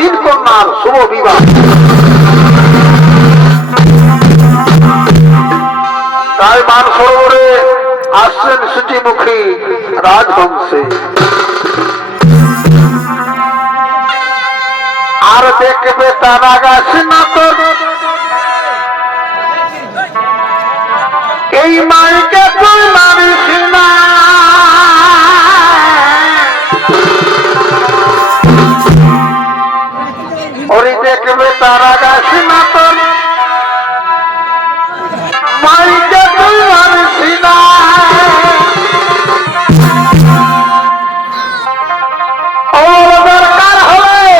তিন কন্যার শুভ বিবাহ। তাই মানসরোবরে আসছেন সূচিমুখী রাজহংসে। আর দেখবে তারা গাছ না তোর এই মাইকে তুই মানিস না। ওরে দেখবে তারা গাছ না তোর মাইকে তুই মানিস না। ও দরকার হলে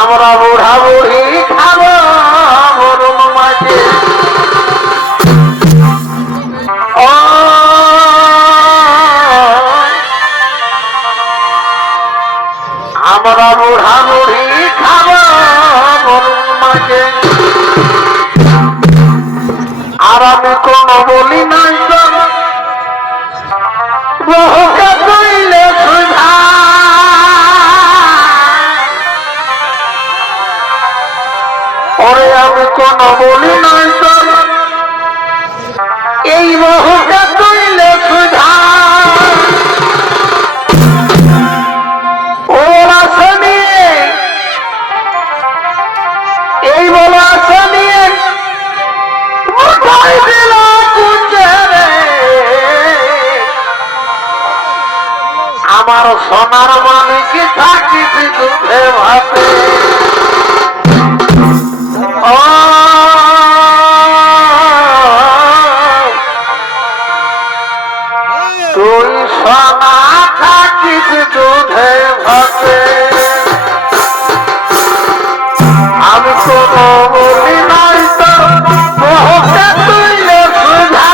আমরা বুড়া বুড়ি খাবো গরম মাঝে। আমরা বুড়া বুড়ি খাবো গরম মাঝে। আর আমি কোনো বলি নাই তো বহুকে কইলে সুধা। ওরে আমি কোনো বলি নাই তো এই বহুকে কইলে সুধা। ওরা শুনিয়ে এই বলা শুনিয়ে উঠাই দিল কুঞ্জে রে। আমার সোনার মালিক থাকিস দুধে ভাতে। তুই সোনা থাকিস দুধে ভাতে। আমি কোনো বলি নাই তো বহুকে তুইলে সুধা।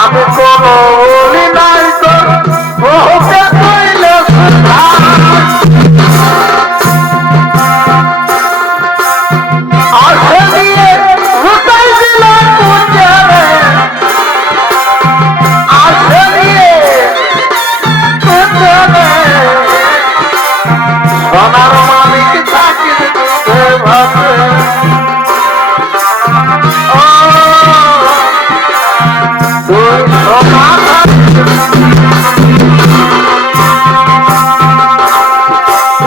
আমি কোনো বলি নাই তো বহুকে তুইলে সুধা। আসে দিয়ে উঠাই দিল কুঞ্জে রে। আসে দিয়ে কুঞ্জে রে। সোনার মালিক থাকিস দুধে ভাতে। তুই সোনা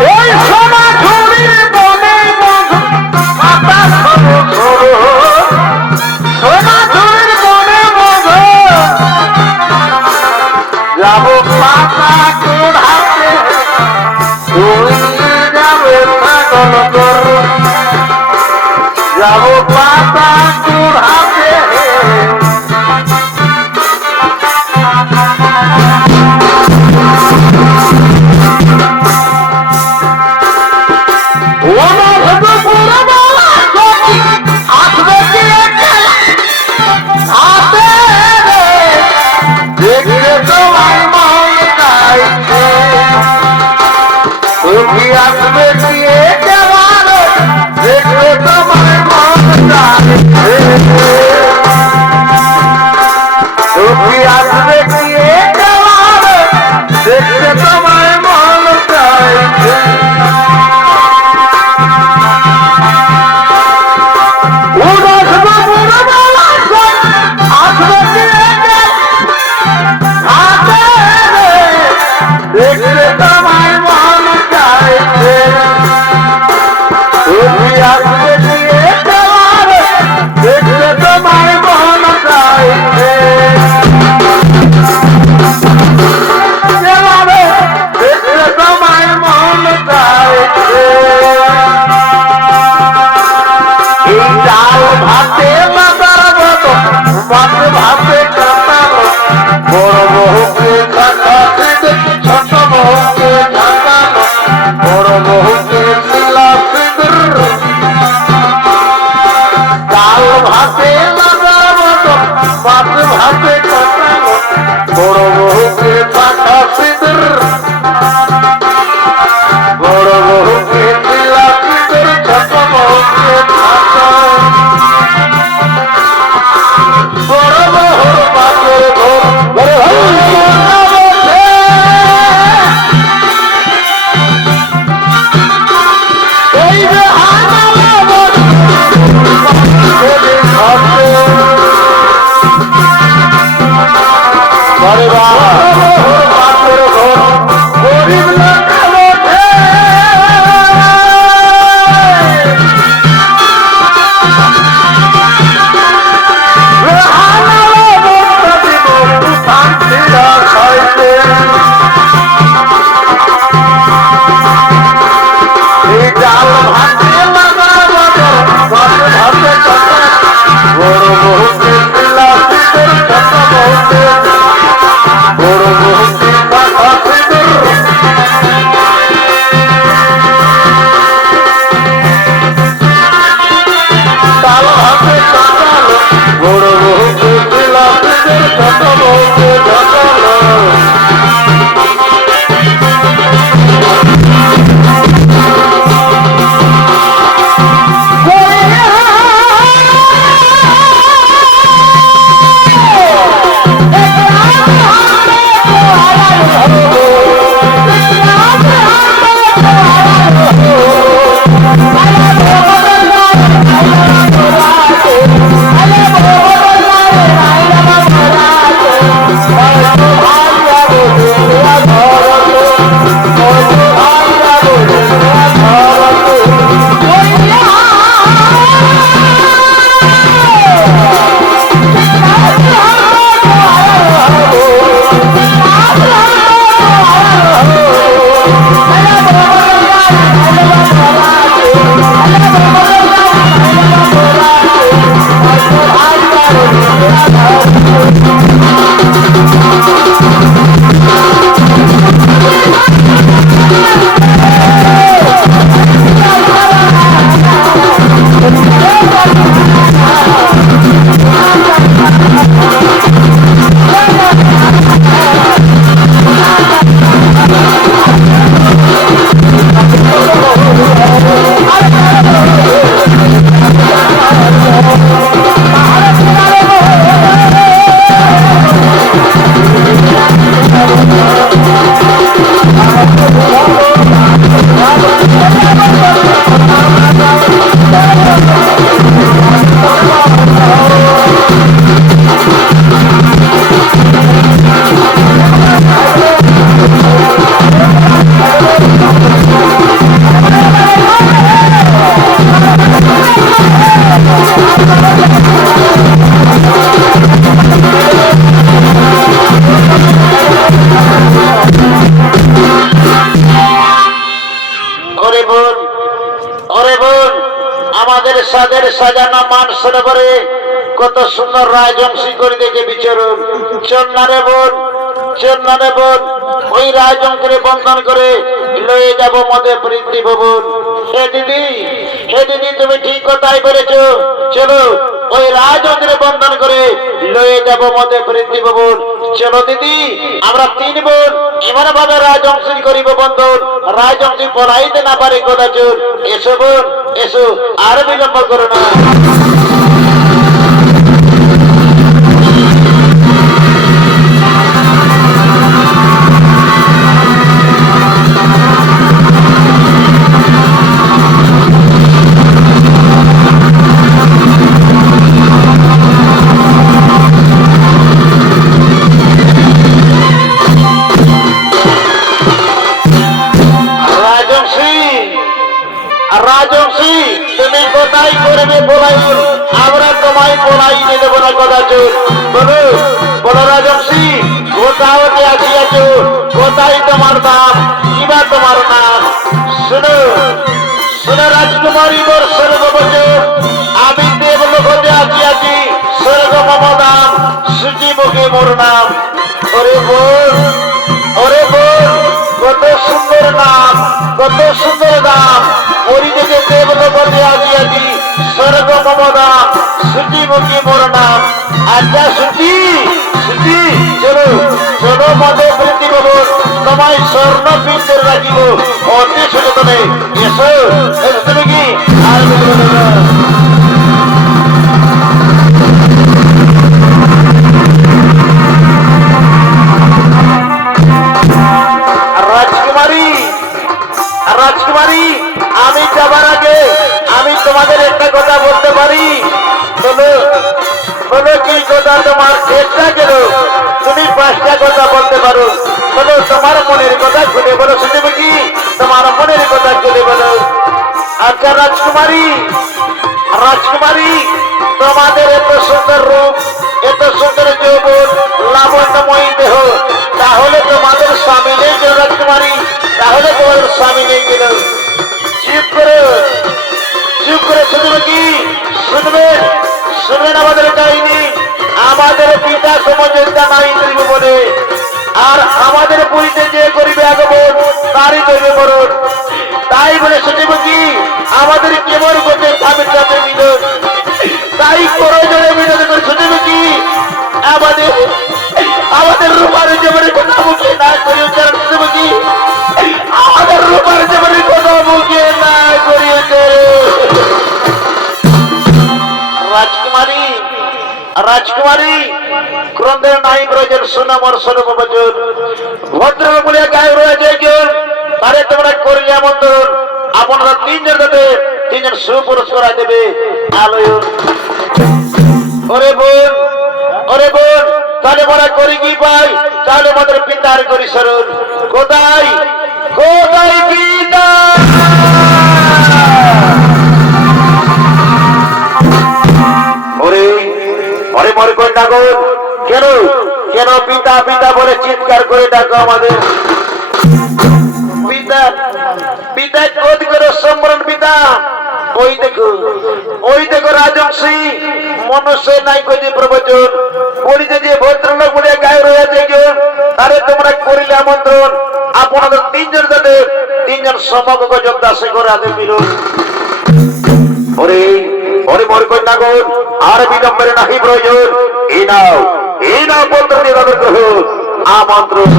এই সোনা ঝুড়ির বনে বধু মাতা সরু সরু। সোনা ঝুড়ির বনে বধু যাব পাতা কুড়াতে। তুই যাবে পাগল তোর যাব পাতা কুড়াতে। দেখতে তোমার মন চাইছে তুমি আসবে দিয়ে দেওয়ার। দেখতে তোমার মন চাইছে তুমি আসবে দিয়ে দেওয়ার। দেখতে তোমার মন চাইছে। দেখতে তোমার মন চাইছে তুমি আসবে দিয়ে দেওয়ার। দেখতে তোমার মন চাইছে। দেখতে তোমার মন চাইছে। এই ডাল ভাতে মাতার মতো ভাত ভাতে কাটালো। বড় বহুকে কাটাতে ছোট বহুকে কাটালো। বড় বহুকে শিলা সিঁদুর। ডাল ভাতে মাতার মতো ভাত ভাতে কাটালো। বড় বহুকে পাখা সিঁদুর। বড় বহুকে শিলা সাদের সাজানো মান সরোবরে কত সুন্দর রাজংশী করে দেখে বিচরণ। চন্নারে বোন ওই রাজঙ্করে বন্ধন করে লয়ে যাব মদে প্রীতি ভবন। হে দিদি তুমি ঠিক কথাই বলেছ, চলো ওই রাজঙ্করে বন্ধন করে লয়ে যাব মদে প্রীতি ভবন। চলো দিদি আমরা তিন বোন এমন ভাবে রাজংশী করিব বন্ধন, রাজংশী পলাইতে না পারে কদাচুর। এসো বোন এসো, আর বিলম্ব করো না। রাজংশী তুমি কোথায় করবে বলাইন, আমরা তোমায় বলাই নিয়ে দেবো না কদাচুর। বলো বলো রাজংশী কোথাও আসিয়াছ, কোথায় তোমার দাম, কিবা তোমার নাম? শুনো শুনো রাজকুমারী মোর স্বর্গবচন, আমি দেবলোকতে আসিয়াছি, স্বর্গ মম দাম, সূচিমুখী মোর নাম। ওরে বোন কত সুন্দর নাম, কত সুন্দর দাম, ওরি থেকে দেবলোকতে আসিয়াছি, স্বর্গ মম দাম, সূচিমুখী মোর নাম। আচ্ছা সূচি চলো চলো মদে প্রীতি ভবন, তোমায় স্বর্ণ পিঞ্জরে রাখিব অতি সচেতনে। এসো তুমি কি আর রাজকুমারী আমি যাবার আগে আমি তোমাদের একটা কথা বলতে পারি। বলো কি কথা তোমার? একটা গেল তুমি পাঁচটা কথা বলতে পারো। বলো তোমার মনের কথা খুলে বলো, শুনবে কি তোমার মনের কথা খুলে বলো। আচ্ছা রাজকুমারী তোমাদের এত সুন্দর রূপ, এত সুন্দর যৌবন, লাবণ্যময়ী দেহ, তাহলে তোমাদের স্বামী নেই গেল রাজকুমারী, তাহলে তোমাদের স্বামী নেই গেল। চুপ করে শুনবে কি শুনবেন আমাদের কাহিনী। আমাদের পিতা সমঝোতা নাই করিব বলে, আর আমাদের পুরীতে যে করিবে আগমন তারই করিবে মরণ। তাই বলে শুনবে কি আমাদের কেবল গোটে স্বামীর সাথে মিলন, তাই প্রয়োজনে মিলন করে শুনবে কি আমাদের রূপার জীবনের কথা মুখে না করি উচ্চারণ। শুনবে কি আমাদের রূপার জীবনের কথা মুখে না করিয়েছে। রাজকুমারী ক্রন্দের নাই প্রয়োজন, সুনামর স্বরূপবচন ভদ্র বলে গায়ে রয়েছে কেউ, তারে তোমরা করলে আমন্ত্রণ। আপনারা তিনজন যাতে তিনজন সুপুরস্কার দেবে আলোয়ন। ওরে বোন তাহলে মোরা করি কি পাই? তাহলে আমাদের পিতার করি স্মরণ। কোথায় পিতা? মরে করে ডাকো কেন? পিতা পিতা বলে চিৎকার করে ডাকো আমাদের পিতা। পিতা কোথ করো সম্বরণ পিতা, ওই দেখো রাজংশী মনুষ্য নাই কইতে প্রবচন বলিতে যে ভদ্রলোক বলে গায়ে রয়েছে একজন তারে তোমরা করিলে আমন্ত্রণ আপনাদের তিনজন যাতে তিনজন সমকক্ষ যোদ্ধা সে করে আদেশ দিল ওরে ওরে মোর কন্যা গো আর বিলম্বের নাহি প্রয়োজন এই নাও পত্র দিয়ে তাদের গ্রহ আমন্ত্রণ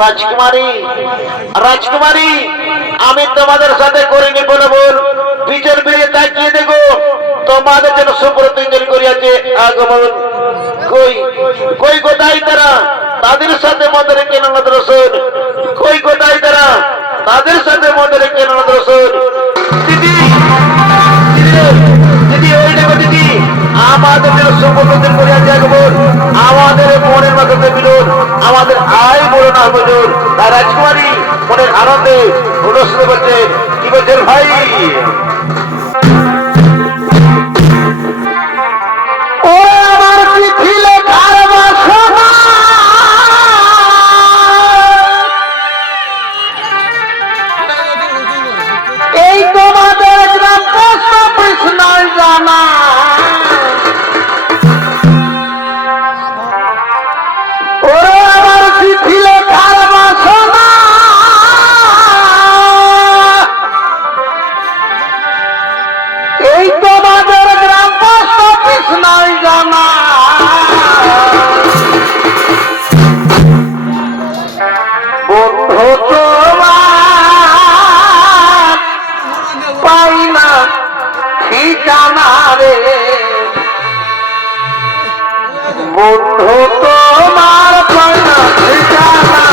রাজকুমারী রাজকুমারী আমি তোমাদের সাথে করিনি বলে বল বিচার বেরিয়ে তাকিয়ে দেখো তোমাদের জন্য সুপ্রতিঞ্জন করিয়াছে আগমন কই কই কোথায় তারা তাদের সাথে মদের কেন দর্শন কই কোথায় তারা তাদের সাথে মদের কেন দর্শন দিদি দিদি ওই দেখো দিদি আমাদের জন্য সুপ্রতিঞ্জন করিয়াছে আগমন আমাদের মনের মাঝে মিলন আমাদের আয় বড় না বুঝুন তাই রাজকুমারী মনের আনন্দে অনুষ্ঠিত করছেন কি বলছেন ভাই এই তোমাদের গ্রাম পোস্ট অফিস নয় জানা বন্ধু তোমার পায়না ঠিকানা বন্ধু তোমার পায়না ঠিকানা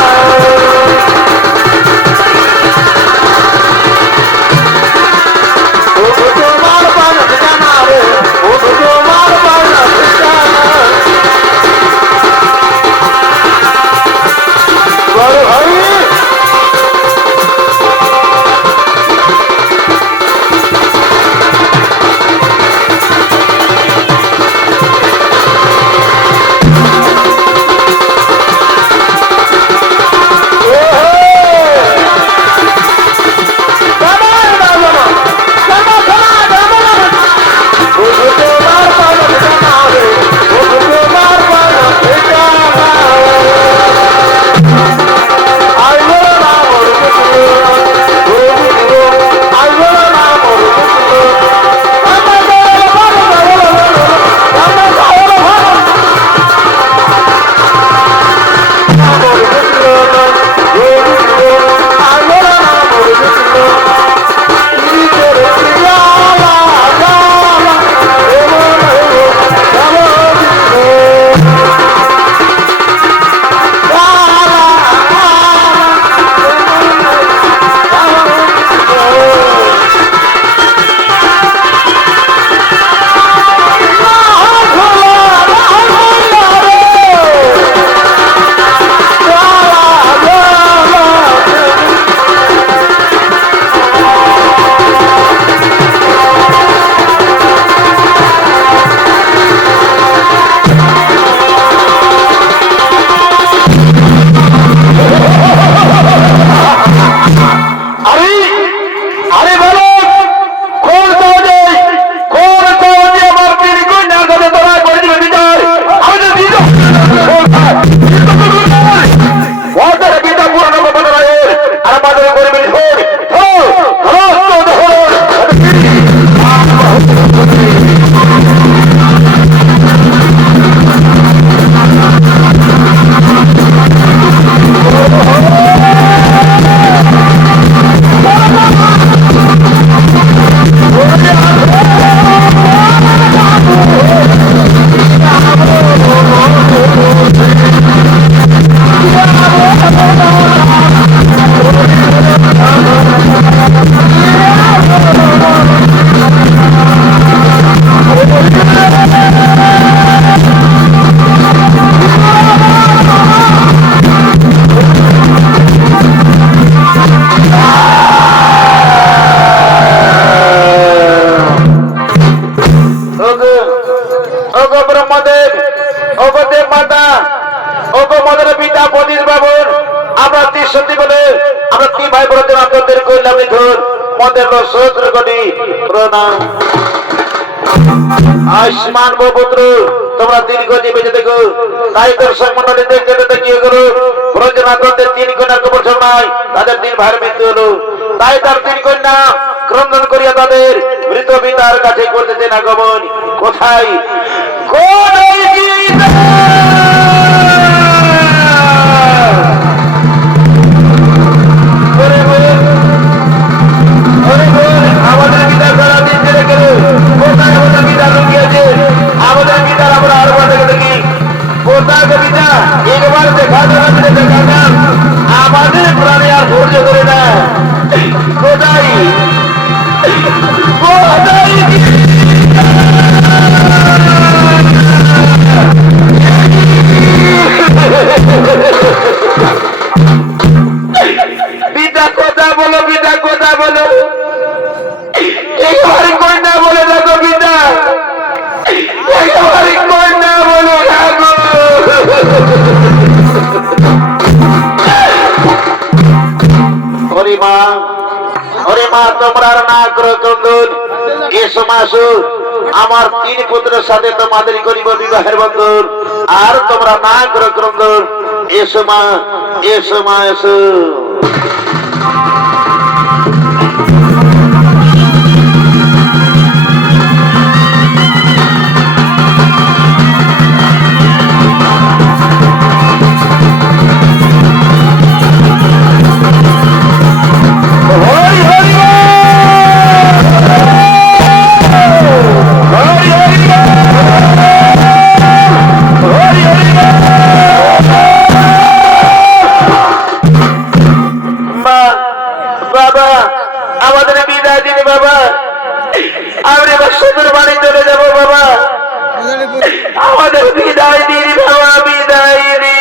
রে বন্ধু তোমার পায়না ঠিকানা বড় ভাই ওগো মাতা, ওগো মদের পিতা পতিত বাবুর, আমরা ত্রিশন্তি বলে আমরা 3 ভাই বোনদের আপনাদের কইলাম ধর মদের সহস্র কোটি প্রণাম। আয়ুষ্মান পুত্র, তোমরা দীর্ঘ জীবে দেখো, তাই দর্শক মন্ডলী দেখতে দেখতে কি করো, ব্রজনাথদের 3 কন্যার কবর নাই, তাদের 3 ভাইয়ের মৃত্যু হলো, তাই তার 3 কন্যা ক্রন্দন করিয়া তাদের মৃত পিতার কাছে করতেছেন আগমন। কোথায় আমাদের পিতা সারা দিন ছেড়ে গেল, কোথায় আমাদের পিতা লুকিয়েছে? আমাদের পিতার আমরা আরো দেখি কোথায় পিতা, একবার দেখা দেখা আমাদের প্রাণে আর ধৈর্য ধরে না। কোথায় পিতা কথা বলো, পিতা কথা বলো, একেবারে কন্যা বলে দেখো পিতা, একেবারে কন্যা বলো দেখো। ওরে মা তোমরা না করো ক্রন্দন, এসো মাসু, আমার 3 পুত্রের সাথে তোমাদের করিব বিবাহের বন্ধন, আর তোমরা না করো ক্রন্দন। এসো মা, এসো মা, এসো। বাবা আমাদের বিদায় দিন বাবা, আমরা এবার শ্বশুর বাড়ি চলে যাব বাবা, আমাদের বিদায় দিন বাবা, বিদায় দিন।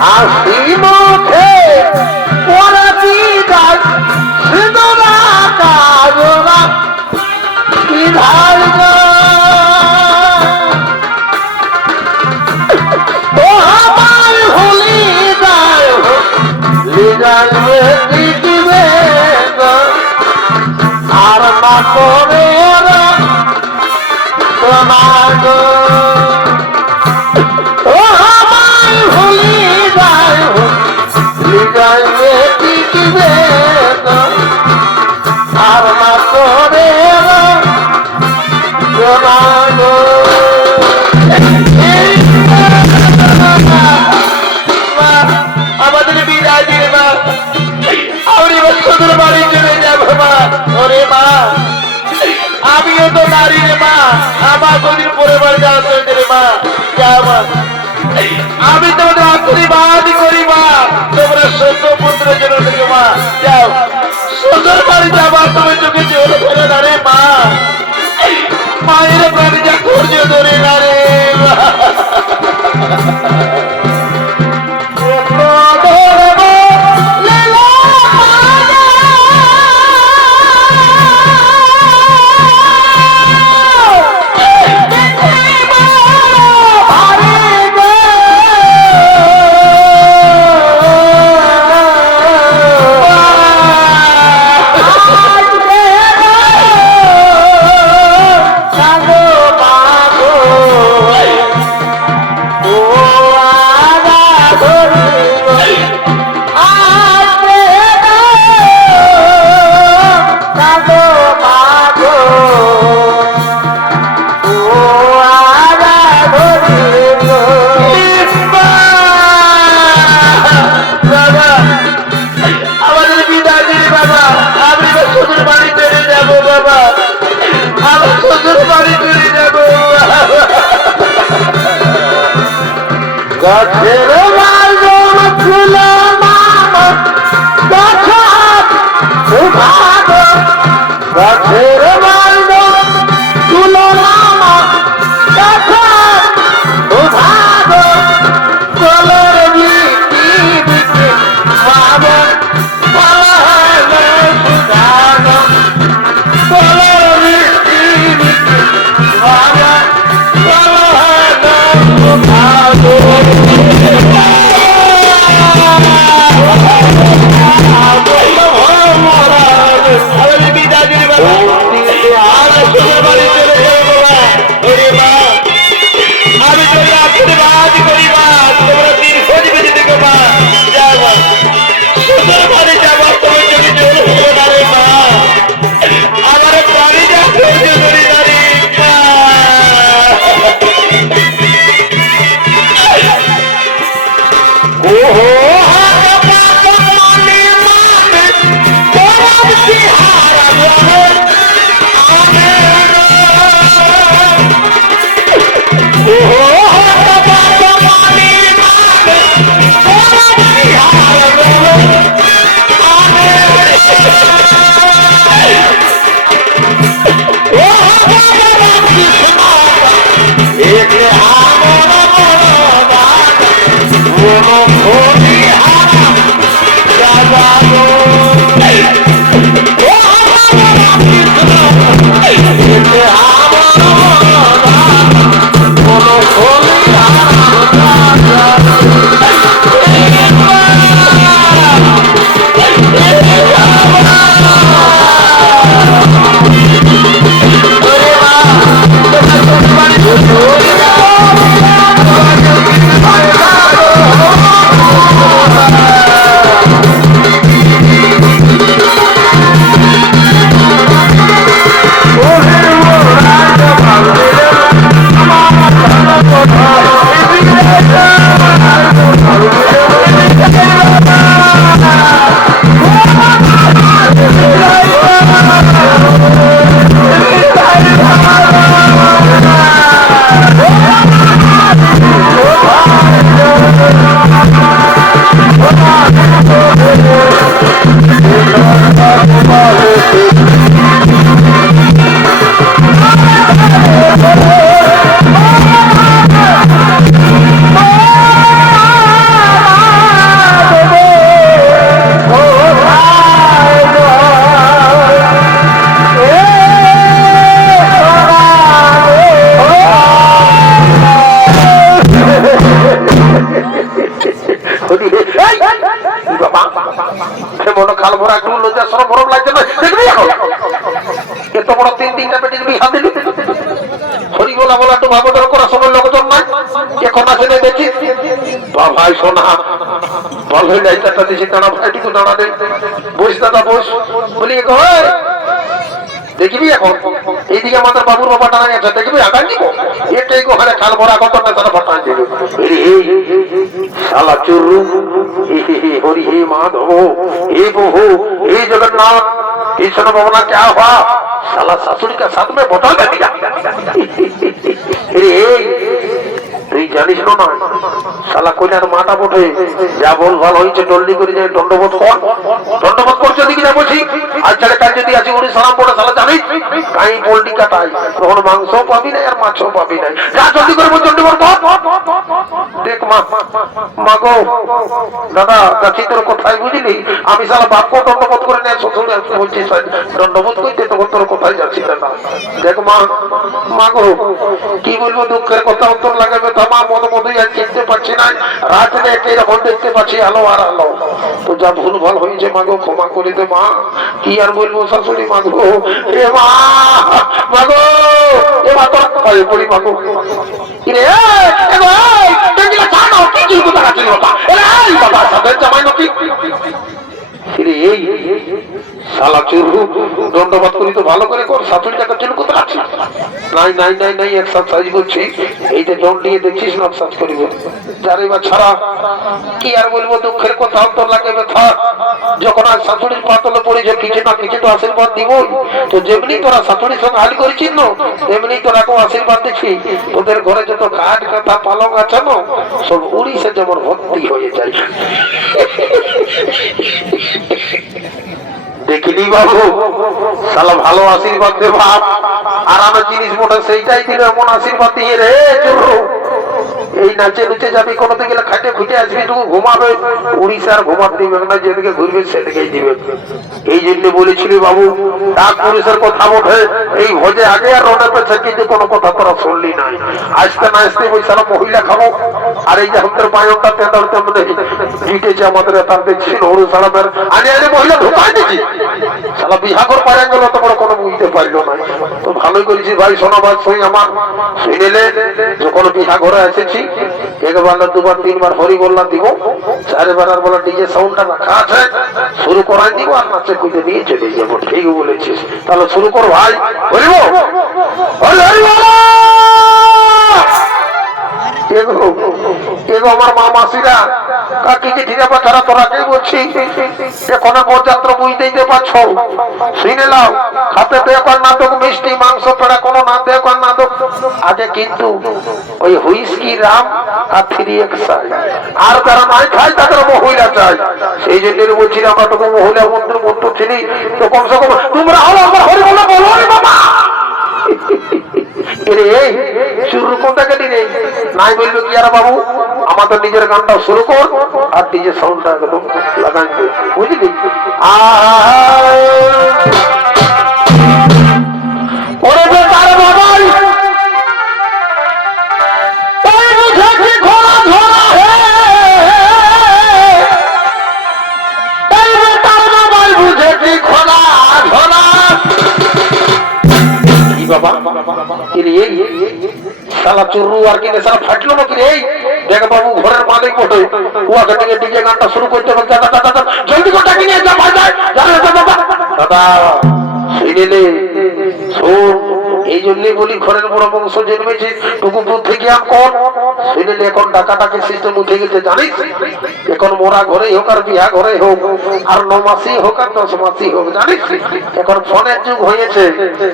হাসি মুখে পরে বিদায় সিঁদুরা কাজরা বিধায় গো। ও আমার হলি যায় লিজাইবে দিদিবে গো। আর না করে তোমার গো। ও আমার হলি যায় লিজাইবে দিদিবে গো। আর না করে তোমার গো। আমাদের বিদায় দিয়ে মা, আমি এবার শ্বশুর বাড়ি চলে যাবো মা। ওরে মা, আমিও তো নারী রে মা, আমার কদিন পরে বাড়ি যাওয়া চলছে রে মা। যাও মা, আমি তোমাদের আশীর্বাদ করি মা, তোমরা সত্য পুত্রের জন্য থেকে মা। যাও শ্বশুর বাড়ি যাবার তুমি চোখে জল ফেলে না রে মা। মায়ের প্রাণী যা করছে ধরে না রে মা। গাছের বাজন ফুলে মামা গাছের উঠাব। গাছের বাজন ফুলে মামা গাছের উঠাব। কলের বিটি বিটি পাবন পালালে সুধান। কলের বিটি বিটি পাবন পালালে সুধান। মনে খাল ভরা একটু লজ্জা সরম ভরম লাগছে না, দেখবি এখন এত বড় তিনটা বেটির বিহা দিলি, হরি বলা বলা তো ভাবতর করার সময় লোকজন নাই, এখন আছে না দেখি ভাই সোনা বল হয়ে যায় চারটা দিছি দাঁড়া ভাই একটু দাঁড়া দে, বস দাদা বস, বলি দেখবি এখন এইদিকে আমাদের বাবুর বাবা টানা গেছে, দেখবি আগান দিব এটাই ওখানে খাল ভরা কত না তারা ফাটান দিবে শালা চুরু হরি হে মাধব हे बहु हे जगन्नाथ कृष्ण भगवान क्या हुआ साला ससुर के साथ में बोतल कर दिया তুই জানিস না শালা কইনার মাথা বটে যা বল ভাল হইছে জলদি করে যায় দণ্ডবোধ কর, দণ্ডবোধ করছে দিকে যা বলছি আজ ছাড়ে কাল যদি আসি উনি সালাম পড়ে শালা জানিস কাই পোল্ট্রি কাটাই তখন মাংস পাবি না আর মাছও পাবি না, যা জলদি করে বল দণ্ডবোধ কর। দেখ মা মা গো দাদা কাছি তোর কোথায় বুঝলি আমি শালা বাপকে দণ্ডবোধ করে নেয় শ্বশুর বলছি দণ্ডবোধ করতে তখন তোর কোথায় যাচ্ছি দাদা। দেখ মা মা গো কি বলবো দুঃখের কথা উত্তর লাগাবে মা মদ মধুই আর চিনতে পারছি না, রাত্রে একই রকম দেখতে পাচ্ছি আলো আর আলো, তো যা ভুল ভাল হয়েছে মাগো ক্ষমা করে দে মা, কি আর বলবো শাশুড়ি মাগো এ মা মাগো এ মা তোর পায়ে পড়ি মাগো রে বাবা সাদের জামাই নাকি এই শালা চুরু দণ্ডবাদ করি তো ভালো করে কর, শাশুড়িটাকে চুল কোথায় আছে নাই নাই নাই নাই এক্সারসাইজ করছি এইটা জল নিয়ে দেখছিস না এক্সারসাইজ করিব যারে বা ছাড়া কি আর বলবো দুঃখের কথা অন্তর লাগে ব্যথা, যখন আজ শাশুড়ির পাতলে পড়েছে কিছু না কিছু তো আশীর্বাদ দিব, তো যেমনি তোরা শাশুড়ির সঙ্গে হাল করেছিস না তেমনি তোরাকেও আশীর্বাদ দিচ্ছি, তোদের ঘরে যত কাঠ কাঁথা পালং আছে না সব উড়িষ্যা যেমন ভর্তি হয়ে যায়। দেখিনি বাবু শালা ভালো আশীর্বাদ দে বাপ, আর আমার জিনিস মোটা সেইটাই দিল এমন আশীর্বাদ দিয়ে রে চুরু এই নাচে নুচে যাবি কোনোতে গেলে খাটে খুঁটে আসবি তুই ঘুমাবে উড়িষ্যার ঘুমাতে দিবে না, যেদিকে ঘুরবে সেদিকেই দিবে। এই জন্য বলেছিলি বাবু ডাক পুলিশের কথা বটে এই ভোজে আগে আর রোডে পেছে কিন্তু কোনো কথা তোরা শুনলি নাই, আসতে না আসতে ওই সারা মহিলা খাবো, আর এই যে আমাদের বায়নটা তেঁদাড়তে মধ্যে জিতেছে আমাদের তার দেখছি হরু সালামের আগে আগে মহিলা ঢুকাই দিচ্ছি সালা বিহা করে পারে গেল তো বড় কোনো বুঝতে পারলো না, তো ভালোই করেছি ভাই শোনাবার সই আমার শুনেলে যখন বিহা ঘরে এসেছি একবার না দুবার তিনবার হরি বললাম দিব, চারবার আর বলা ডিজে সাউন্ডটা রাখা আছে শুরু করাই দিব আর নাচে খুঁজে নিয়ে চলে যাবো। ঠিক বলেছিস তাহলে শুরু কর ভাই বলিব হরি হরি বলো এগো আমার মা মাসিরা কাকিকে ঠিক আছে তারা তোরাকেই বলছি এখন বরযাত্রা বুঝতেই পারছ শুনে নাও হাতে দেখার নাটক মিষ্টি মাংস পেড়া কোনো না দেখার নাটক আগে কিন্তু ওই হুইস্কি রাম আর 3XI আর যারা নাই খায় তাদের মহিলা চাই, সেই জন্য বলছি আমরা তোকে মহিলা মন্ত্র মন্ত্র ছিলি তো কমসে কম তোমরা হলো আমার হরি বলে বলো বাবা এই শুরু কোনটাকে দিনে নাই বললো কি আর বাবু আমাদের নিজের গানটা শুরু কর আর ডিজে সাউন্ডটা একদম লাগাই বুঝলি ওরে বেটার বাবাই ওই বুঝেছি ঘোড়া ধরা হে এই বেটার বাবাই বুঝেছি ঘোড়া ধরা কি বাবা শালা চুরু আর কি শালা ফাটলো নাকি রে দেখ বাবু ঘরের মালিক বটে ওয়াকে থেকে ডিজে গানটা শুরু করতে হবে জলদি করে ডাকি নিয়ে যা ভাই যায় দাদা শুনিলে শোন এই জন্যই বলি ঘরের বড় বংশ জন্মেছে টুকু বুদ্ধি জ্ঞান কর শুনিলে এখন ডাকাটাকে সিস্টেম উঠে গেছে জানিস এখন মোরা ঘরে হোক আর বিহা ঘরে হোক আর 9 মাসই হোক আর 10 মাসই হোক জানিস এখন ফোনের যুগ হয়েছে,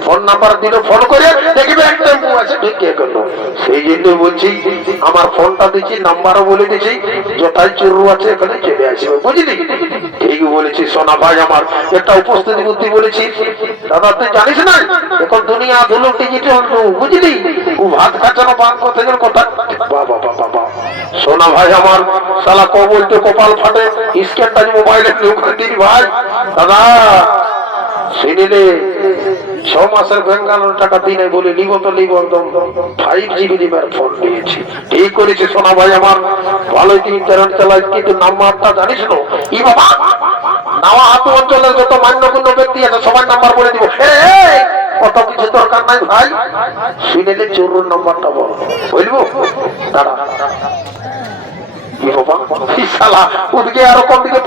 ফোন নাম্বার দিলে ফোন করে দেখবে একটা আছে ঢুকে গেল, সেই জন্য বলছি আমার ফোনটা দিচ্ছি নাম্বারও বলে দিচ্ছি যথাই চুরু আছে এখানে চলে আসবে বুঝলি। ঠিক বলেছি সোনা ভাই আমার একটা উপস্থিতি বুদ্ধি বলেছি দাদা তুই জানিস না এখন দুনিয়া ধুলো ডিজিটাল বুঝলি ও ভাত খাচানো পান করতে গেলে কথা বাবা বাবা সোনা ভাই আমার শালা ক বলতে কপাল ফাটে স্ক্যানটা মোবাইলে দিবি ভাই দাদা শুনিলে 6 মাসের বেঙ্গালোর টাকা দিই নাই বলে নিব তো নিব একদম 5GB দিবার ফোন দিয়েছি। ঠিক করেছে সোনা ভাই আমার ভালোই তুমি চ্যানেল চালাই কিন্তু নাম্বারটা জানিস না ই বাবা নাওয়া হাতু অঞ্চলের যত মান্যগণ্য ব্যক্তি আছে সবার নাম্বার বলে দিব। কত কিছু দরকার নাই ভাই, শুনেলে চোরুর নাম্বারটা বল, বুঝবো? দাঁড়া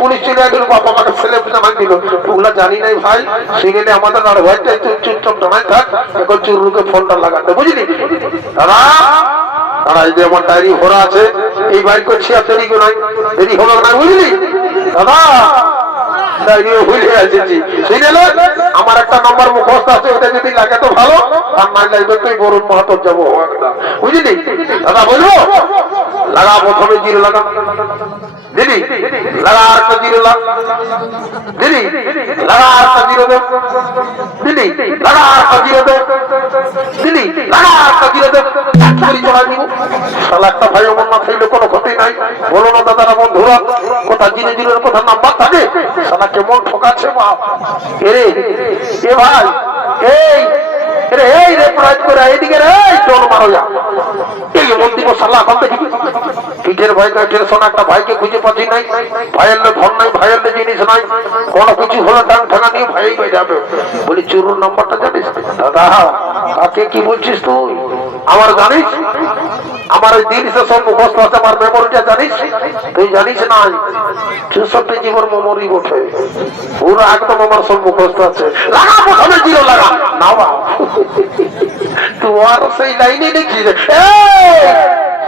পুলিশ চলে গেল, বাবা আমাকে ছেলে জানাই দিল, ওগুলা জানি নাই ভাই। শুনেলে আমাদের চুপচাপ জানাই থাক, এখন চুরুকে ফোনটা লাগাতে, বুঝলি? দাদা দাদা, এই যে আমার ডায়েরি ভরা আছে, এই বাইর করছি আর দেরি নাই, দেরি হলো না, বুঝলি দাদা? আমার একটা নম্বর মুখস্থ আছে, ওটা যদি লাগে তো ভালো, আর না লাগবে তুই বরুণ মাহাতো যাবো, বুঝলি দাদা? বলবো লাগা, প্রথমে জিরো লাগা দিদি, লাগা আর একটা জিরো লাগ দিদি, লাগা আর একটা জিরো দেব দিদি, লাগা আর একটা জিরো দেব দিদি, লাগা আর একটা জিরো দেব, চড়াই দিব। শালা একটা ভাই আমার না থাকলে কোনো ক্ষতি নাই, বলো না দাদারা বন্ধুরা, কোথা জিরো জিরোর কোথা নাম্বার থাকে, শালা কেমন ঠকাচ্ছে বাপ। এরে এ ভাই, এই রে, এই রে প্রাইজ করে এইদিকে রে, চোর মারো যা, এই মন দিব শালা এখন দেখি। পিঠের ভয় কাঠের সোনা একটা ভাইকে খুঁজে পাচ্ছি নাই, ভাইয়ের ধন নাই, ভাইয়ের জিনিস নাই, কোনো কিছু হলো টান ঠাঙা নিয়ে ভাই হয়ে যাবে। বলি চুরুর নাম্বারটা জানিস? দাদা কাকে কি বলছিস তুই? আমার জানিস, আমার ওই দিন সব মুখস্থ আছে, আমার মেমোরিটা জানিস? তুই জানিস না? 64 জীবন মেমোরি বটে, পুরো একদম আমার সব মুখস্থ আছে। লাগা প্রথমে জিরো লাগা, না বা তোমার সেই লাইনে দেখছি রে,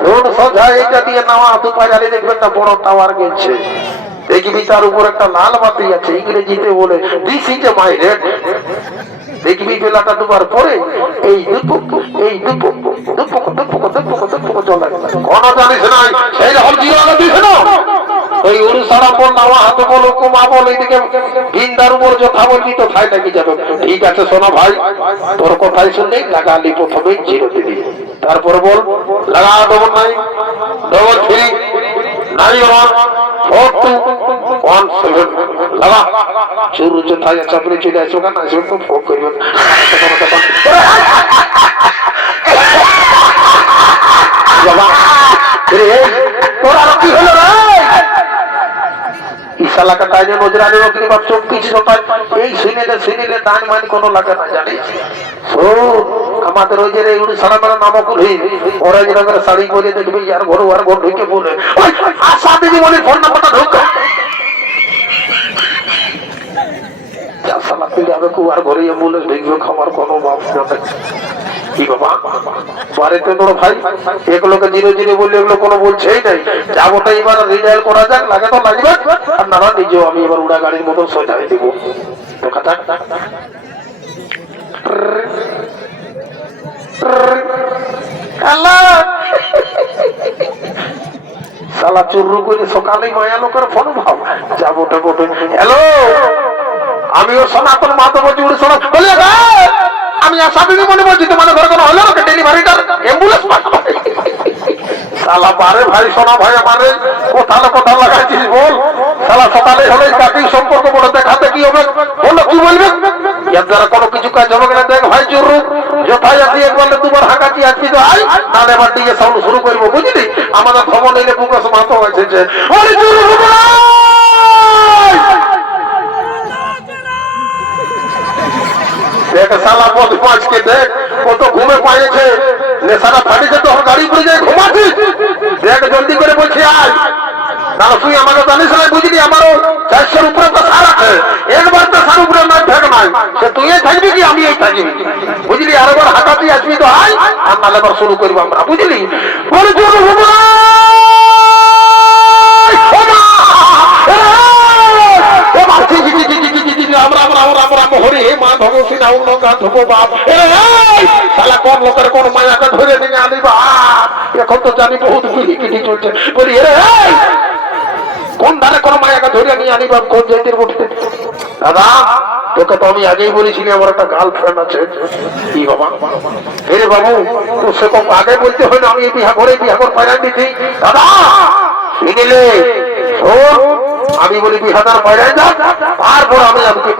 রোড সোজা এটা দিয়ে নামা দু পাজারে দেখবেন না বড় টাওয়ার গেছে, দেখবি তার উপর একটা লাল বাতি আছে, ইংরেজিতে বলে this is a my red. দেখবি বেলাটা দুবার পরে এই এই কোন জানিস নাই, সেই রকম জিরো আগে দিস না। ওই উড়িষ্যার বল, নাওয়া হাতে বল, কুমা বল, এইদিকে ভিন্দার উপর যথা বলবি তো ভাই নাকি যাবে। ঠিক আছে শোনা ভাই, তোর কথাই শুনলে লাগালি প্রথমে জিরো দিবি, তারপর বল লাগা ডবল নাই, ডবল 3 9 1 4 2 1 7 লাগা। চুর কোথায় চাপড়ে চলে আসো, কেন আসো তো ফোন করবেন। তোরা কি হলো রে? ইশালাকা তাইনে নজরানি রকরি বাপ চোখ কিছু সকাল এই শুনিলে দান মান কোনো লাগে না, জানিস? আমাদের ওই যে উড়িষ্যার মেলা নামকুলি, ওরা যেরকম শাড়ি পরে দেখবি আর ঘর ঢুকে বলে আশা দিদি বলে ফোন নাম্বারটা ঢুক ঘরে বলে ঢুকবে, খাবার কোনো বাপ কি বাবা বাড়িতে তোর ভাই এগুলোকে জিরো জিরো বললে এগুলো কোনো বলছেই নাই। যাবোটা এবার রিডাইল করা যাক, লাগে তো লাগবে, আর না নিজেও আমি এবার উড়া গাড়ির মতো সোজাই দিব। শালা চুরু করে সকালেই মায়া লোকের ফোন ভাব যাবোটা বটে। হ্যালো, আমিও সনাতন মাধব বলছি উড়িষ্যা, বলি আমি আশা দিদি মনে বলছি, তোমাদের ঘরে কোনো হলো না ডেলিভারিটার অ্যাম্বুলেন্স পাঠাবে। শালা বারে ভাই শোনা ভাই, আমারে কোথাও লাগাইছিস বল। শালা সকালে হলে চাকরির সম্পর্ক বড় দেখাতে কি হবে বলো, কি বলবে? এর দ্বারা কোনো কিছু কাজ হবে না। দেখ ভাই চুরু যথাই আসি একবার দুবার হাঁকাচ্ছি, আজকে তো আই নাহলে এবার দিকে সাউন্ড শুরু করবো, বুঝলি? আমাদের ভবন এলে বুকাস মাতো হয়েছে যে দেখ শালা বদমাশকে দেখ কত ঘুমে পাইছে, নেশাটা ফাটিছে, তখন গাড়ি পড়ে যায় ঘুমাচ্ছিস। দেখ জলদি করে বলছি আয়, না তুই আমাকে জানিস না, বুঝলি? আমারও 400-র উপরে তো সার আছে, একবার তো সার উপরে নাই ঠেক নাই, সে তুই থাকবি কি আমি এই থাকবি, বুঝলি? আর একবার হাঁটাতে আসবি তো আয়, আর নাহলে এবার শুরু করবো আমরা, বুঝলি? হরি হে মা ভগবতী না বাপ, কোন লোকের কোন মায়াকে ধরে নিয়ে আনি বাপ, এখন তো জানি বহুত কিটি চলছে। বলি কোন ধারে কোন মায়াকে ধরে নিয়ে আনি বাপ, কোন জাতির উঠতে? দাদা তোকে তো আমি আগেই বলেছিলি আমার একটা গার্লফ্রেন্ড আছে। কি বাবা? রে বাবু তো সে তো আগে বলতে হয় না, আমি বিহা করে পাইরান দিচ্ছি। দাদা শুনিলে আমি বলি বিহাদার পাইরান যা, তারপর আমি আমাকে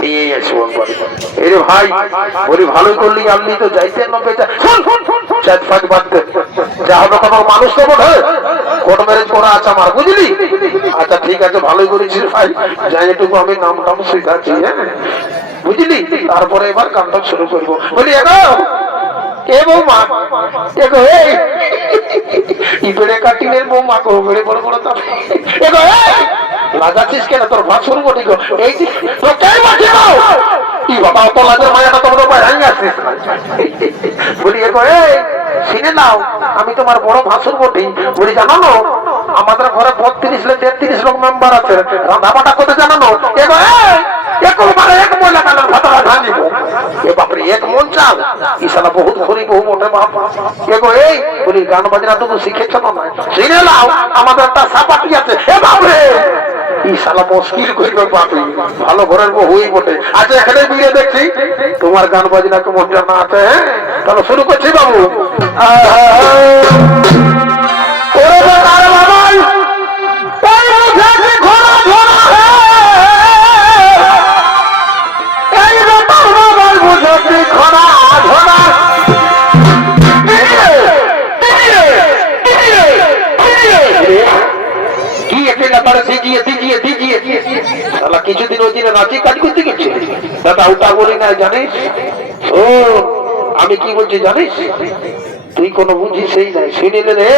নিয়ে আসবো একবার। এরে ভাই বলি ভালোই করলি, আপনি তো যাইতেন না বেচা চার ফাঁক বাঁধতে যা হবে, কোনো মানুষ তো বোধ হয় কোর্ট ম্যারেজ করা আছে আমার, বুঝলি? আচ্ছা ঠিক আছে, ভালোই করেছিস ভাই, যাই এটুকু আমি নাম টাম শিখাচ্ছি, হ্যাঁ বুঝলি? তারপরে এবার গানটা শুরু করবো। বলি এগো এ বৌমা, এগো এই ইঁদুরে কাটিনের বৌমা গো, বেড়ে বড় বড় তাপ, এগো এই লাগাচ্ছিস কেন তোর ভাসুর বটি গো, এই যে তোকেই বাঁচি গো, কি বাবা অত লাজের মায়াটা তোমরা বাইরে আসছিস না। বলি এগো এই শুনে নাও, আমি তোমার বড় ভাসুর বটি। বলি জানো না আমাদের ঘরে 32-33 লোক মেম্বার আছে, রান্না বান্না করতে জানো না? এগো এই এক মহিলা কালের ভাতরা ভাঙিব, এ বাপরে এক মন চাল, কি শালা বহুত ঘুরি বহু মোটে বাপ। এগো এই বলি গান বাজনা তো শিখেছ না? শুনে নাও আমাদের একটা সাপাটি আছে, এ বাপরে কি শালা মুশকিল কইবে বাপি, ভালো ঘরের বহুই বটে। আচ্ছা এখানে বিয়ে দেখছি তোমার গান বাজনা তো মন না আছে, হ্যাঁ তাহলে শুরু করছি বাবু। ওরে বাবা বাবাই এই মুখে ঘোড়া ঘোড়া এই বাবার বাবার বুঝতে ঘোড়া ঘোড়া কি একে ব্যাপারে দিজিয়ে দিজিয়ে দিজিয়ে শালা কিছুদিন ওই দিনে রাঁচি কাজ করতে গেছে দাদা, ওটা বলি না জানিস? ও আমি কি বলছি জানিস? তুই কোনো বুঝিস সেই নাই, শুনিলে রে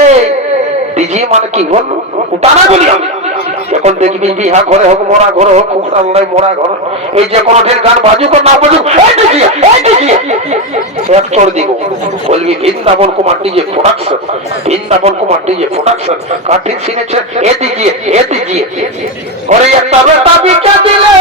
দিজিয়ে মানে কি বল, ওটা না বলি আমি। এখন দেখবি বিহা ঘরে হোক মরা ঘরে হোক আল্লাহ মরা ঘর, এই যে কোনো ঢের গান বাজুক না বাজুক এক চড় দিব, বলবি Brindaban Kumar DJ production, Brindaban Kumar DJ production. কার ঠিক শুনেছেন? এ দিজিয়ে ওরে একটা বেটা বিকা দিলে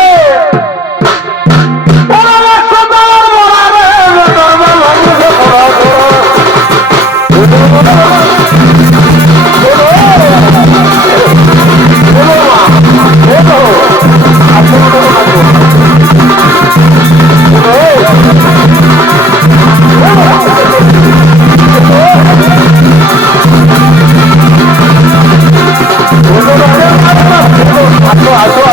আসো